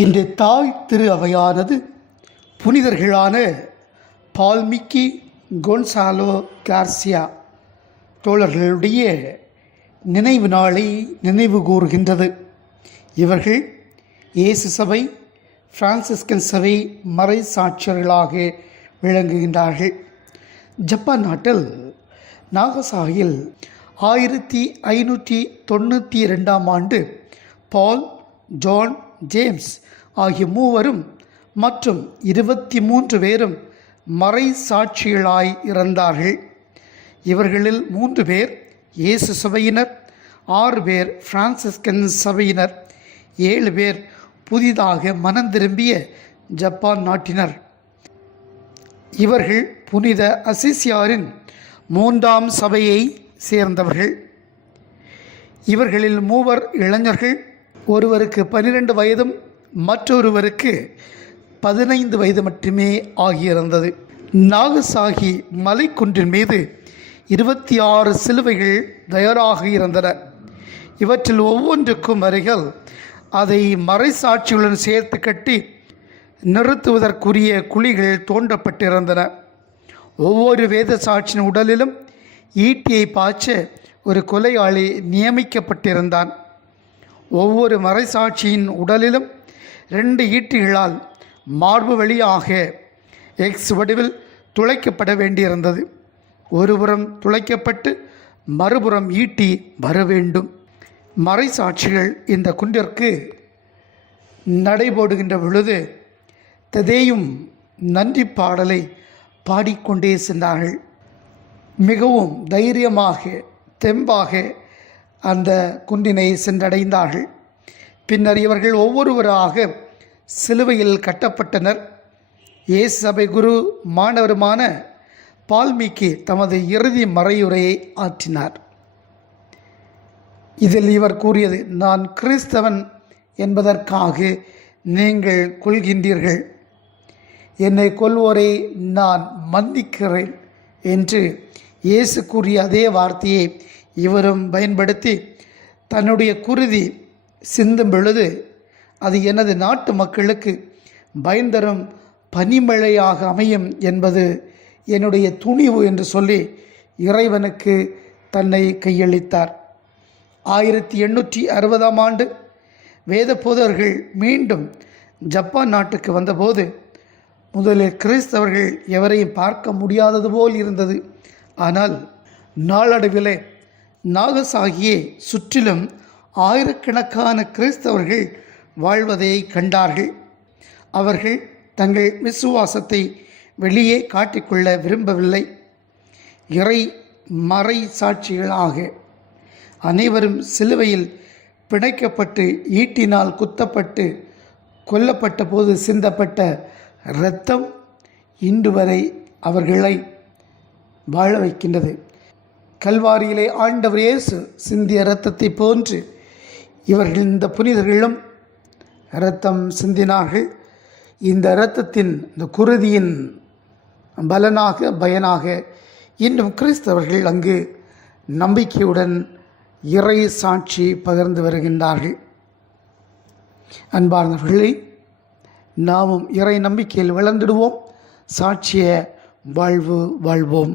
இந்த தாய் திரு அவையானது புனிதர்களான பால்மிக்கி கொன்சாலோ கார்சியா தோழர்களுடைய நினைவு நாளை நினைவு கூறுகின்றது. இவர்கள் இயேசு சபை பிரான்சிஸ்கன் சபை மறை சாட்சியர்களாக விளங்குகின்றார்கள். ஜப்பான் நாட்டில் நாகசாகியில் ஆயிரத்தி ஐநூற்றி தொண்ணூற்றி ரெண்டாம் ஆண்டு பால் ஜான் ஜேம்ஸ் ஆகிய மூவரும் மற்றும் இருபத்தி மூன்று பேரும் மறை சாட்சிகளாய் இறந்தார்கள். இவர்களில் மூன்று பேர் இயேசு சபையினர் ஆறு பேர் பிரான்சிஸ்கன் சபையினர் ஏழு பேர் புதிதாக மனம் திரும்பிய ஜப்பான் நாட்டினர். இவர்கள் புனித அசிசியாரின் மூன்றாம் சபையை சேர்ந்தவர்கள். இவர்களில் மூவர் இளைஞர்கள் ஒருவருக்கு பனிரெண்டு வயதும் மற்றொருவருக்கு பதினைந்து வயது மட்டுமே ஆகியிருந்தது. நாகசாகி மலைக்குன்றின் மீது இருபத்தி ஆறு சிலுவைகள் தயாராக இருந்தன. இவற்றில் ஒவ்வொன்றுக்கும் அருகில் அதை மறைசாட்சியுடன் சேர்த்து கட்டி நிறுத்துவதற்குரிய குழிகள் தோண்டப்பட்டிருந்தன. ஒவ்வொரு வேத சாட்சியின் உடலிலும் ஈட்டியை பாய்ச்ச ஒரு கொலையாளி நியமிக்கப்பட்டிருந்தான். ஒவ்வொரு மறைசாட்சியின் உடலிலும் ரெண்டு ஈட்டிகளால் மார்பு வழியாக எக்ஸ் வடிவில் துளைக்கப்பட வேண்டியிருந்தது. ஒருபுறம் துளைக்கப்பட்டு மறுபுறம் ஈட்டி வர வேண்டும். மறைசாட்சிகள் இந்த குன்றிற்கு நடைபோடுகின்ற பொழுது ததேயும் நன்றி பாடலை பாடிக்கொண்டே சென்றார்கள். மிகவும் தைரியமாக தெம்பாக அந்த குன்றினை சென்றடைந்தார்கள். பின்னர் இவர்கள் ஒவ்வொருவராக சிலுவையில் கட்டப்பட்டனர். இயேசு சபை குரு மாணவருமான பால்மீகி தமது இறுதி மறையுரையை ஆற்றினார். இதில் இவர் கூறியது நான் கிறிஸ்தவன் என்பதற்காக நீங்கள் கொள்கின்றீர்கள். என்னை கொள்வோரை நான் மன்னிக்கிறேன் என்று இயேசு கூறிய அதே வார்த்தையை இவரும் பயன்படுத்தி தன்னுடைய குருதி சிந்தும் பொழுது அது எனது நாட்டு மக்களுக்கு பயந்தரும் பனிமழையாக அமையும் என்பது என்னுடைய துணிவு என்று சொல்லி இறைவனுக்கு தன்னை கையளித்தார். ஆயிரத்தி எண்ணூற்றி அறுபதாம் ஆண்டு வேத போதர்கள் மீண்டும் ஜப்பான் நாட்டுக்கு வந்தபோது முதலில் கிறிஸ்தவர்கள் எவரையும் பார்க்க முடியாதது போல் இருந்தது. ஆனால் நாளடைவிலே நாகசாகியே சுற்றிலும் ஆயிரக்கணக்கான கிறிஸ்தவர்கள் வாழ்வதை கண்டார்கள். அவர்கள் தங்கள் விசுவாசத்தை வெளியே காட்டிக்கொள்ள விரும்பவில்லை. இறை மறை சாட்சிகளாக அனைவரும் சிலுவையில் பிணைக்கப்பட்டு ஈட்டினால் குத்தப்பட்டு கொல்லப்பட்ட போது சிந்தப்பட்ட இரத்தம் இன்று வரை அவர்களை வாழ வைக்கின்றது. கல்வாரியிலே ஆண்டவர் இயேசு சிந்திய இரத்தத்தை போன்று இவர்கள் இந்த புனிதர்களும் இரத்தம் சிந்தினார்கள். இந்த இரத்தத்தின் இந்த குருதியின் பலனாக பயனாக இன்னும் கிறிஸ்தவர்கள் அங்கு நம்பிக்கையுடன் இறை சாட்சி பகிர்ந்து வருகின்றார்கள். அன்பார்ந்தவர்களே நாமும் இறை நம்பிக்கையில் வளர்ந்துடுவோம். சாட்சிய வாழ்வு வாழ்வோம்.